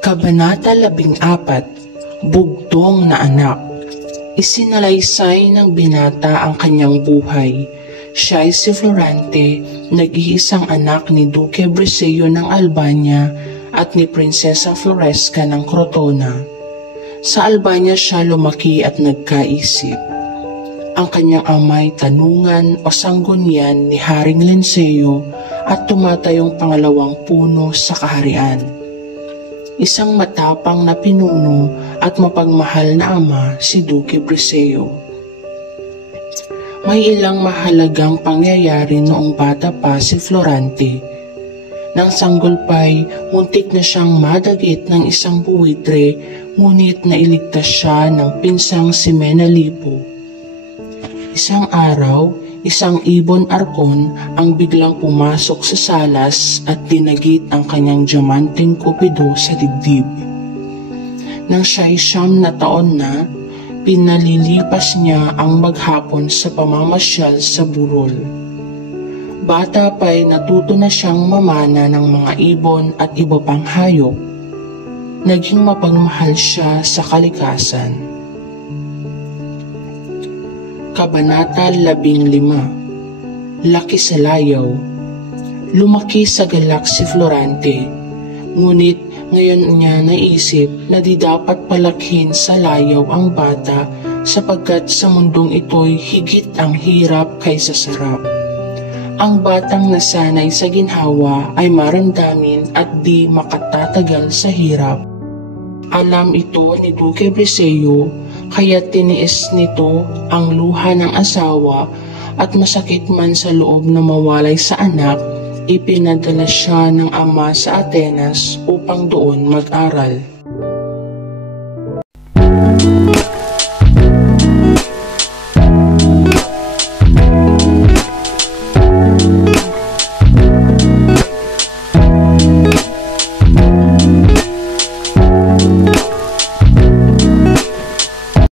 Kabanata 14, Bugtong na Anak. Isinalaysay ng binata ang kanyang buhay. Siya ay si Florante, nag-iisang anak ni Duque Briseo ng Albania at ni Prinsesa Floresca ng Crotona. Sa Albania siya lumaki at nagkaisip. Ang kanyang amay tanungan o sanggunian ni Haring Linceo at tumatayong pangalawang puno sa kaharian. Isang matapang na pinuno at mapagmahal na ama si Duque Briseo. May ilang mahalagang pangyayari noong bata pa si Florante. Nang sanggolpay, muntik na siyang madagit ng isang buwitre, ngunit nailigtas siya ng pinsang si Menalipo. Isang araw, isang ibon arkon ang biglang pumasok sa salas at dinagit ang kanyang diamanteng kupido sa dibdib. Nang siya'y 9 na taon na, pinalilipas niya ang maghapon sa pamamasyal sa burol. Bata pa'y natuto na siyang mamana ng mga ibon at iba pang hayop. Naging mapagmahal siya sa kalikasan. Kabanata 15, Laki sa Layaw. Lumaki sa galak si Florante, ngunit ngayon niya naisip na di dapat palakhin sa layaw ang bata sapagkat sa mundong ito'y higit ang hirap kaysa sarap. Ang batang nasanay sa ginhawa ay maramdamin at di makatatagal sa hirap. Alam ito ni Duque Briseo, kaya tiniis nito ang luha ng asawa at masakit man sa loob na mawalay sa anak, ipinadala siya ng ama sa Atenas upang doon mag-aral.